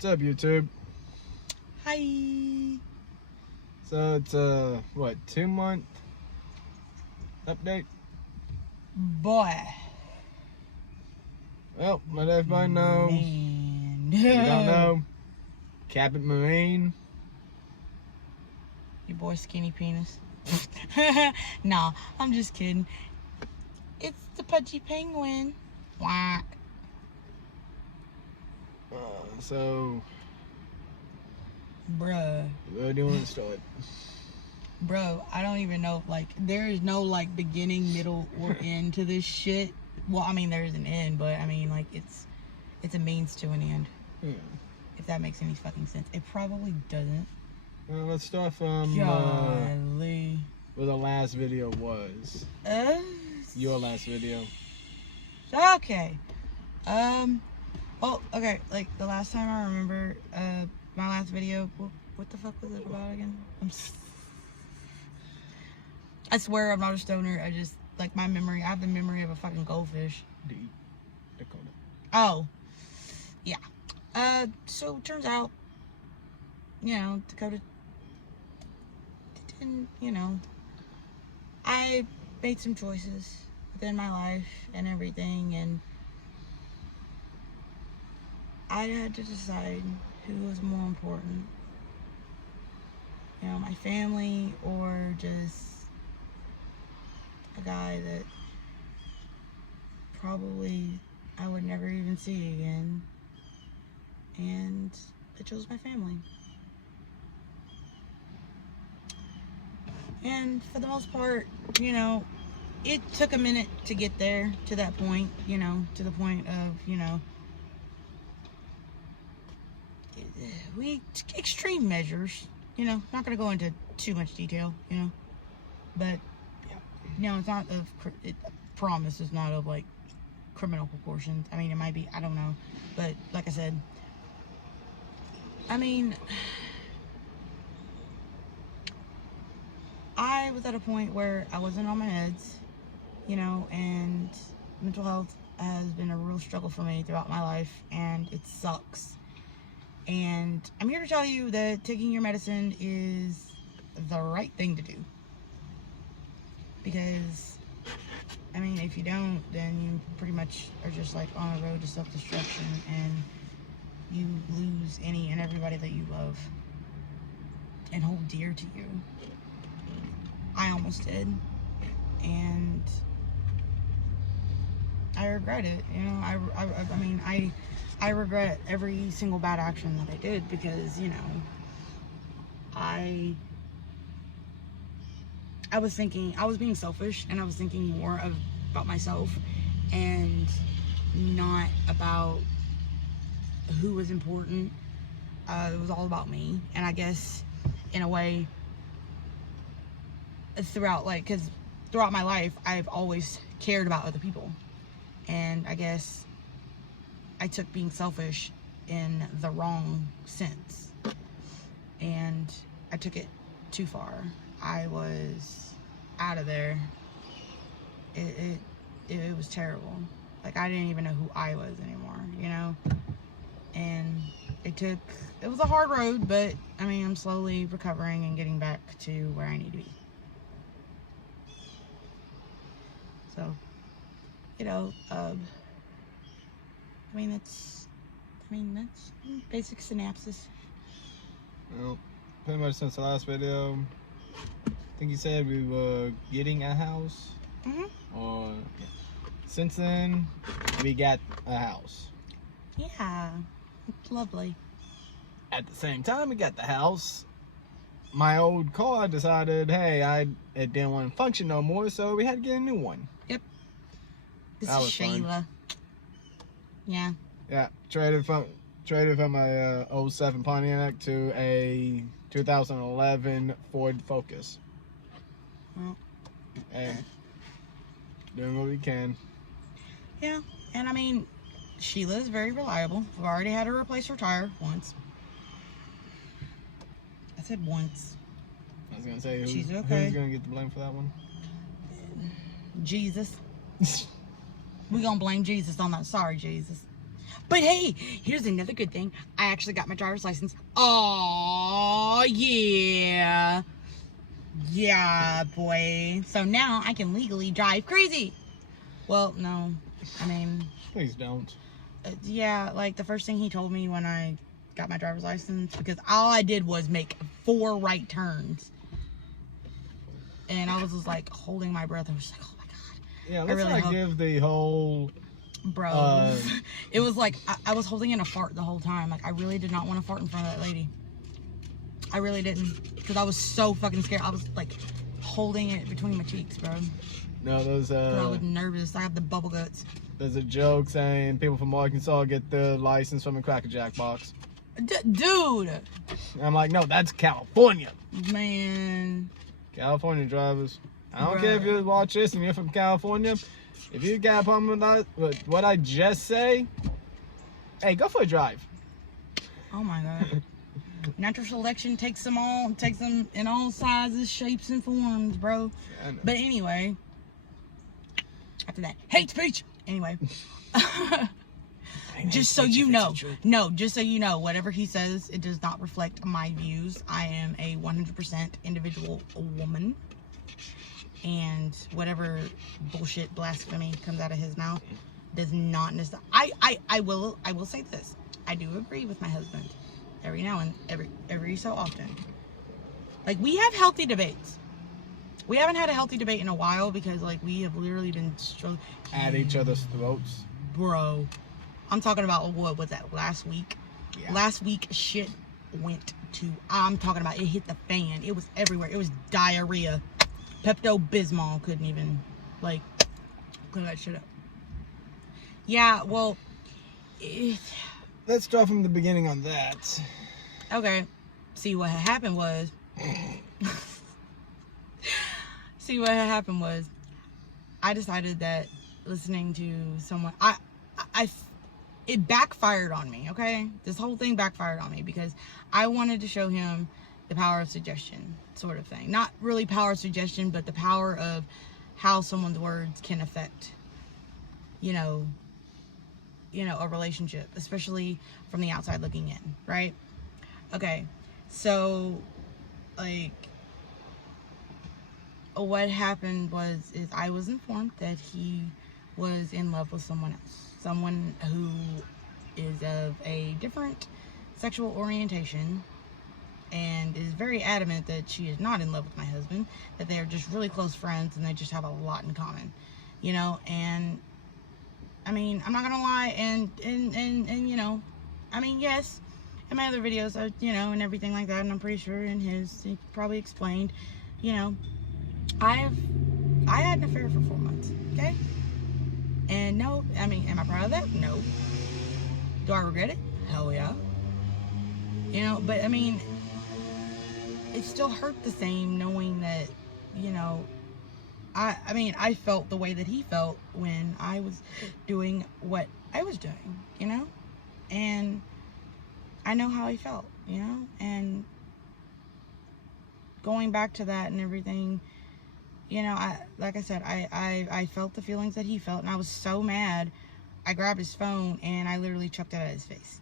What's up, YouTube? Hi. So it's what, 2-month update? Boy. Well, let everybody know. Man. If you don't know, Captain Marine. Your boy Skinny Penis. Nah, I'm just kidding. It's the Pudgy Penguin. Whack. So, Bruh. where do you want to start? Bro, I don't even know. Like, there is no, like, beginning, middle, or end to this shit. Well, I mean, there is an end, but, I mean, like, it's a means to an end. Yeah. If that makes any fucking sense. It probably doesn't. Well, let's start from Golly. where the last video was. Your last video. Okay. Well, okay, like, the last time I remember, my last video, what the fuck was it about again? I swear I'm not a stoner. I just, like, my memory, I have the memory of a fucking goldfish. Dakota. Oh. Yeah. So, turns out, you know, Dakota didn't, you know, I made some choices within my life and everything, and I had to decide who was more important. You know, my family or just a guy that probably I would never even see again. And I chose my family. And for the most part, you know, it took a minute to get there, to that point, you know, to the point of, you know, we extreme measures, you know, not going to go into too much detail, you know, but, you know, it's not of, I promise it's not of, like, criminal proportions. I mean, it might be, I don't know, but, like I said, I mean, I was at a point where I wasn't on my meds, you know, and mental health has been a real struggle for me throughout my life, and it sucks. And I'm here to tell you that taking your medicine is the right thing to do. Because, I mean, if you don't, then you pretty much are just like on a road to self-destruction, and you lose any and everybody that you love and hold dear to you. I almost did. And I regret it, you know. I mean, I regret every single bad action that I did, because, you know, I was thinking, I was being selfish, and I was thinking more about myself and not about who was important. It was all about me. And I guess, in a way, throughout my life, I've always cared about other people. And I guess I took being selfish in the wrong sense, and I took it too far. I was out of there. It was terrible. Like, I didn't even know who I was anymore, you know? And it was a hard road, but I mean, I'm slowly recovering and getting back to where I need to be. So, you know, I mean, that's basic synopsis. Well, pretty much since the last video, I think you said we were getting a house. Mm-hmm. Or since then, we got a house. Yeah, it's lovely. At the same time we got the house, my old car decided, hey, it didn't want to function no more, so we had to get a new one. Yep. This that is was Shayla. fun. Yeah. Yeah, traded from my 07 Pontiac to a 2011 Ford Focus. Well, Hey, doing what we can. yeah, and I mean, Sheila's very reliable. We've already had her replace her tire once. I said once. I was gonna say, she's okay. Who's gonna get the blame for that one? Jesus. We gonna blame Jesus on that. Sorry, Jesus. But hey, here's another good thing. I actually got my driver's license. Oh yeah. Yeah, boy. So now I can legally drive crazy. Well, no. I mean... Please don't. Yeah, like the first thing he told me when I got my driver's license, because all I did was make 4 right turns. And I was just like holding my breath. I was just like, oh my God. Yeah, let's really not give the whole... Bro. It was like, I was holding in a fart the whole time. Like, I really did not want to fart in front of that lady. I really didn't. Because I was so fucking scared. I was like holding it between my cheeks, bro. No, those I was nervous. I have the bubble guts. There's a joke saying people from Arkansas get the license from a Cracker Jack box. Dude! I'm like, no, that's California. Man. California drivers. I don't care if you watch this and you're from California. If you got a problem with what I just say, hey, go for a drive. Oh my God. Natural selection takes them in all sizes, shapes, and forms, bro. Yeah, but anyway, after that, hate speech. Anyway, just so you know, whatever he says, it does not reflect my views. I am a 100% individual woman, and whatever bullshit blasphemy comes out of his mouth does not necessarily. I will say this. I do agree with my husband. Every now and every so often. Like, we have healthy debates. We haven't had a healthy debate in a while because, like, we have literally been struggling at each other's throats. Bro, I'm talking about, what was that, last week? Yeah. Last week, shit went to, I'm talking about, it hit the fan. It was everywhere. It was diarrhea. Pepto-Bismol couldn't even, like, clear that shit up. Yeah, well, let's start from the beginning on that. Okay. See, what had happened was... I decided that listening to someone... It backfired on me, okay? This whole thing backfired on me because I wanted to show him the power of suggestion, sort of thing. Not really power of suggestion, but the power of how someone's words can affect, a relationship, especially from the outside looking in, right? Okay, so, like, what happened is I was informed that he was in love with someone else, someone who is of a different sexual orientation, and is very adamant that she is not in love with my husband, that they are just really close friends and they just have a lot in common, and I mean, I'm not gonna lie, and I mean, yes, in my other videos, and everything like that, and I'm pretty sure in his, he probably explained, I had an affair for 4 months, okay? And no, I mean, am I proud of that? No. Do I regret it? Hell yeah. But I mean, it still hurt the same knowing that, I mean, I felt the way that he felt when I was doing what I was doing, and I know how he felt, and going back to that and everything, like I said, I felt the feelings that he felt, and I was so mad. I grabbed his phone and I literally chucked it at his face.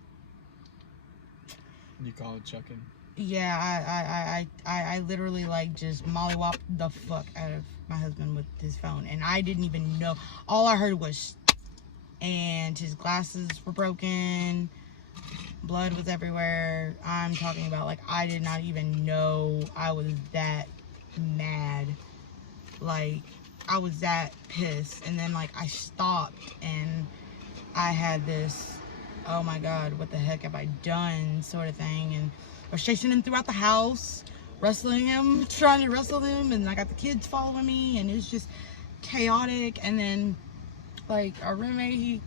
You call it chucking? Yeah, I literally, like, just mollywopped the fuck out of my husband with his phone, and I didn't even know. All I heard was, and his glasses were broken, blood was everywhere. I'm talking about, like, I did not even know I was that mad. Like, I was that pissed, and then, like, I stopped, and I had this, oh my God, what the heck have I done, sort of thing, and I was chasing him throughout the house, wrestling him, trying to wrestle him, and I got the kids following me, and it was just chaotic. And then, like, our roommate, he,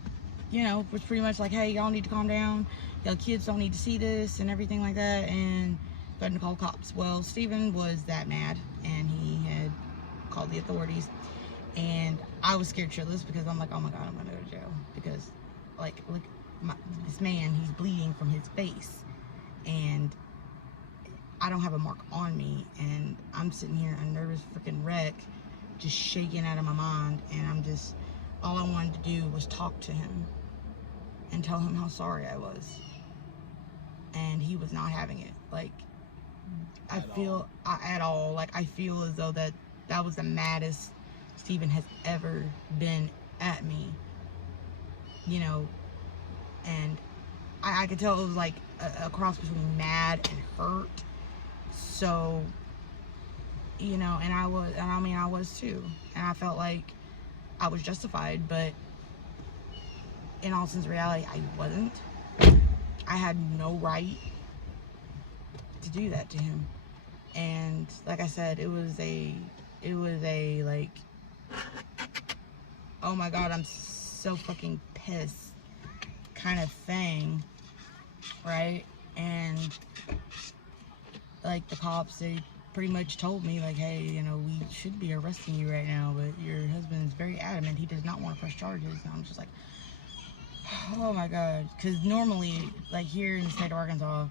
was pretty much like, hey, y'all need to calm down, y'all kids don't need to see this, and everything like that, and go ahead and call cops. Well, Steven was that mad, and he had called the authorities, and I was scared shitless because I'm like, oh my God, I'm gonna go to jail, because, like, look, this man, he's bleeding from his face, and I don't have a mark on me, and I'm sitting here a nervous freaking wreck, just shaking out of my mind, and I'm just, all I wanted to do was talk to him, and tell him how sorry I was. And he was not having it. Like, I feel as though that was the maddest Steven has ever been at me. You know, and I could tell it was like a cross between mad and hurt. So, you know, and I was too. And I felt like I was justified, but in all sense of reality, I wasn't. I had no right to do that to him. And like I said, it was a like, oh my God, I'm so fucking pissed kind of thing, right? And like the cops, they pretty much told me like, hey, you know, we should be arresting you right now, but your husband is very adamant he does not want to press charges. And I'm just like, oh my God. Because normally, like here in the state of Arkansas,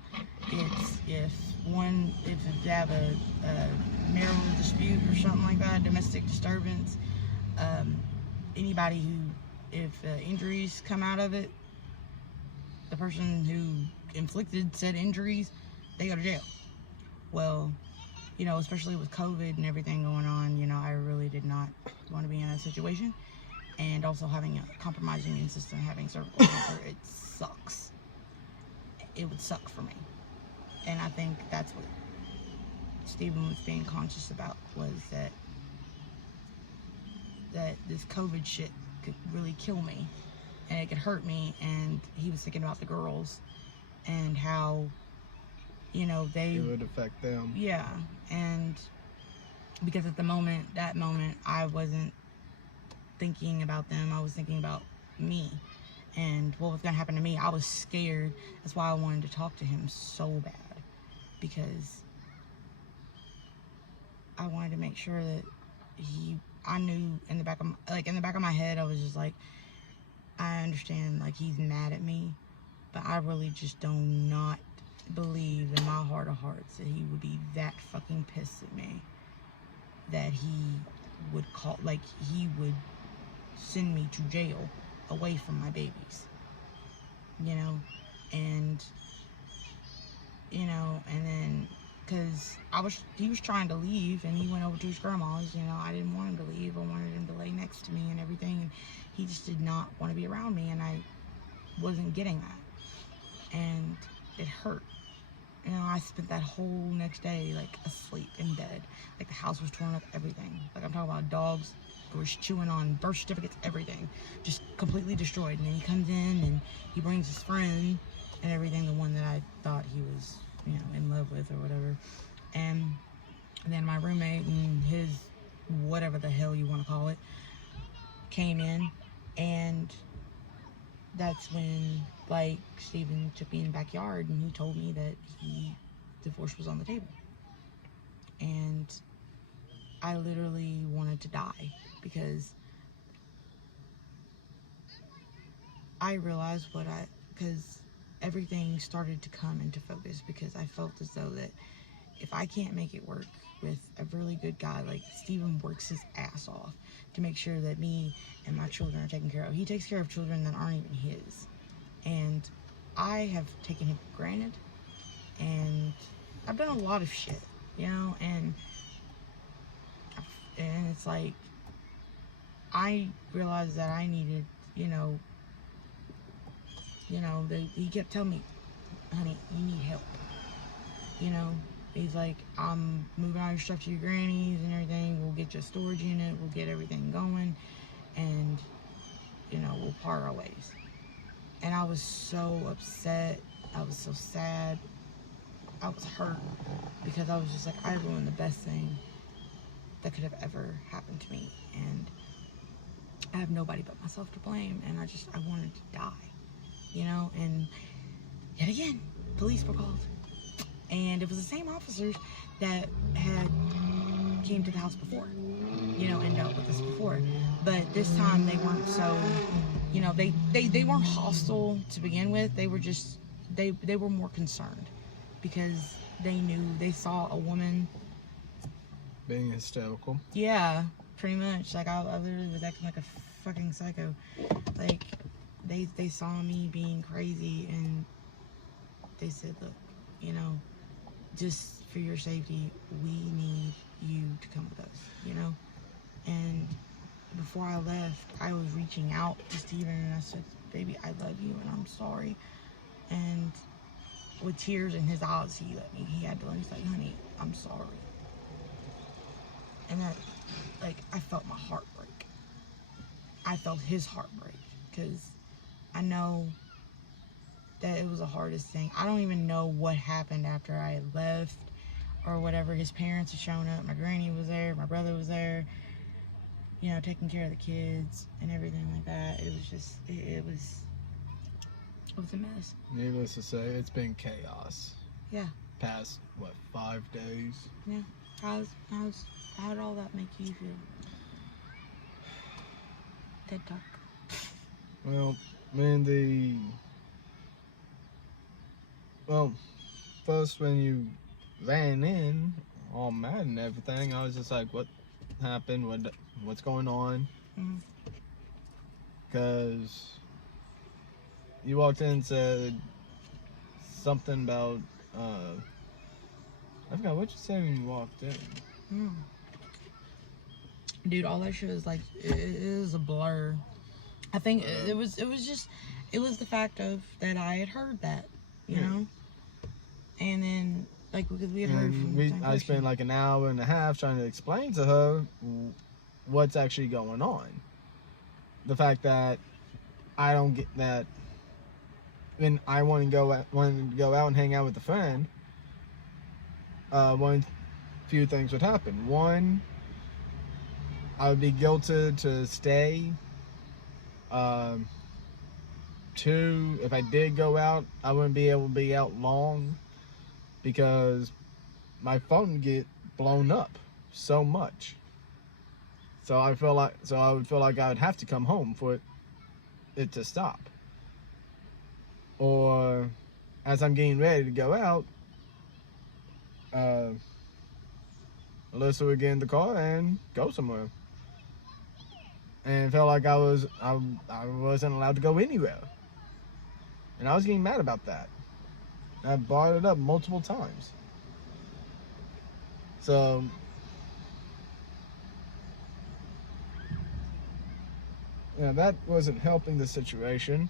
it's if they have a marital dispute or something like that, domestic disturbance, anybody who, if injuries come out of it, the person who inflicted said injuries, they go to jail. Well, you know, especially with COVID and everything going on, you know, I really did not want to be in that situation. And also having a compromising immune system, having cervical cancer, it sucks. It would suck for me. And I think that's what Steven was being conscious about, was that this COVID shit could really kill me and it could hurt me. And he was thinking about the girls and how, you know, it would affect them. Yeah. And because at that moment, I wasn't thinking about them. I was thinking about me and what was going to happen to me. I was scared. That's why I wanted to talk to him so bad, because I wanted to make sure that I knew in the back of my head, I was just like, I understand, like, he's mad at me, but I really just do not believe in my heart of hearts that he would be that fucking pissed at me, that he would send me to jail away from my babies, you know. And you know, and then because he was trying to leave and he went over to his grandma's, you know, I didn't want him to leave. I wanted him to lay next to me and everything, and he just did not want to be around me, and I wasn't getting that, and it hurt. You know, I spent that whole next day like asleep in bed, like the house was torn up, everything. Like I'm talking about dogs was chewing on birth certificates, everything, just completely destroyed. And then he comes in and he brings his friend and everything, the one that I thought he was, you know, in love with or whatever. And then my roommate and his whatever the hell you want to call it came in, and that's when, like, Steven took me in the backyard and he told me that divorce was on the table. And I literally wanted to die, because I realized because everything started to come into focus, because I felt as though that if I can't make it work with a really good guy, like Steven works his ass off to make sure that me and my children are taken care of. He takes care of children that aren't even his. And I have taken him for granted. And I've done a lot of shit, you know, and it's like, I realized that I needed, you know, he kept telling me, honey, you need help, you know. He's like, I'm moving all your stuff to your granny's and everything. We'll get you a storage unit. We'll get everything going. And, you know, we'll part our ways. And I was so upset. I was so sad. I was hurt, because I was just like, I ruined the best thing that could have ever happened to me. And I have nobody but myself to blame. And I wanted to die, you know. And yet again, police were called. And it was the same officers that had came to the house before, you know, and dealt with us before. But this time they weren't so, you know, they weren't hostile to begin with. They were just, they were more concerned, because they saw a woman being hysterical. Yeah, pretty much. Like, I literally was acting like a fucking psycho. Like, they saw me being crazy, and they said, look, you know, just for your safety, we need you to come with us, you know. And before I left, I was reaching out to Steven, and I said, baby, I love you and I'm sorry. And with tears in his eyes, he had to let me say, honey, I'm sorry. And that, like, I felt my heart break. I felt his heart break, because I know that it was the hardest thing. I don't even know what happened after I had left or whatever. His parents had shown up. My granny was there. My brother was there, you know, taking care of the kids and everything like that. It was just, it was a mess. Needless to say, it's been chaos. Yeah. Past, what, 5 days? Yeah. How did all that make you feel? TED Talk. Well, first when you ran in, all mad and everything, I was just like, what happened? What's going on? Because you walked in and said something about, I forgot what you said when you walked in. Dude, all that shit was like, it was a blur. I think it was the fact of that I had heard that, you know? And then, like, because we had heard from I spent like an hour and a half trying to explain to her what's actually going on. The fact that I don't get that when I wanted to go out and hang out with a friend, one few things would happen. One, I would be guilted to stay. Two, if I did go out, I wouldn't be able to be out long because my phone would get blown up so much. So I would feel like I would have to come home for it to stop. Or as I'm getting ready to go out, Alyssa would get in the car and go somewhere. And it felt like I wasn't allowed to go anywhere. And I was getting mad about that. I brought it up multiple times. So yeah, that wasn't helping the situation.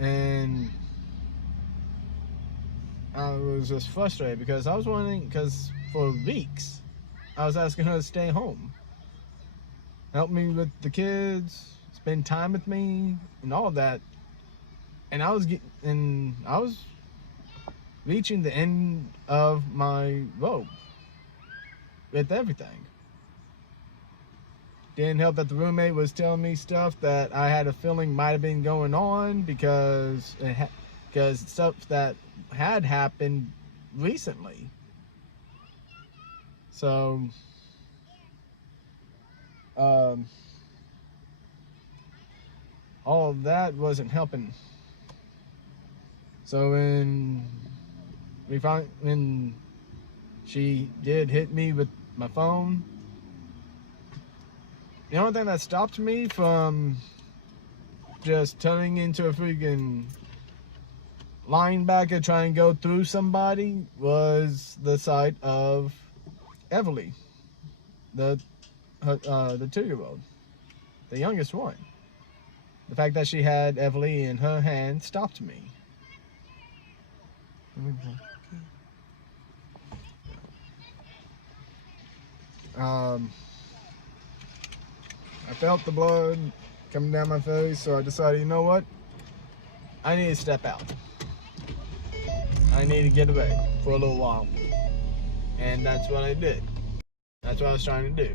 And I was just frustrated because I was wondering, because for weeks I was asking her to stay home, help me with the kids, spend time with me, and all of that. And I was reaching the end of my rope with everything. Didn't help that the roommate was telling me stuff that I had a feeling might have been going on because stuff that had happened recently. So all of that wasn't helping. So when she did hit me with my phone, the only thing that stopped me from just turning into a freaking linebacker trying to go through somebody was the sight of Everly, the 2-year-old, the youngest one. The fact that she had Everly in her hand stopped me. I felt the blood coming down my face, so I decided, you know what? I need to step out. I need to get away for a little while. And that's what I did. That's what I was trying to do.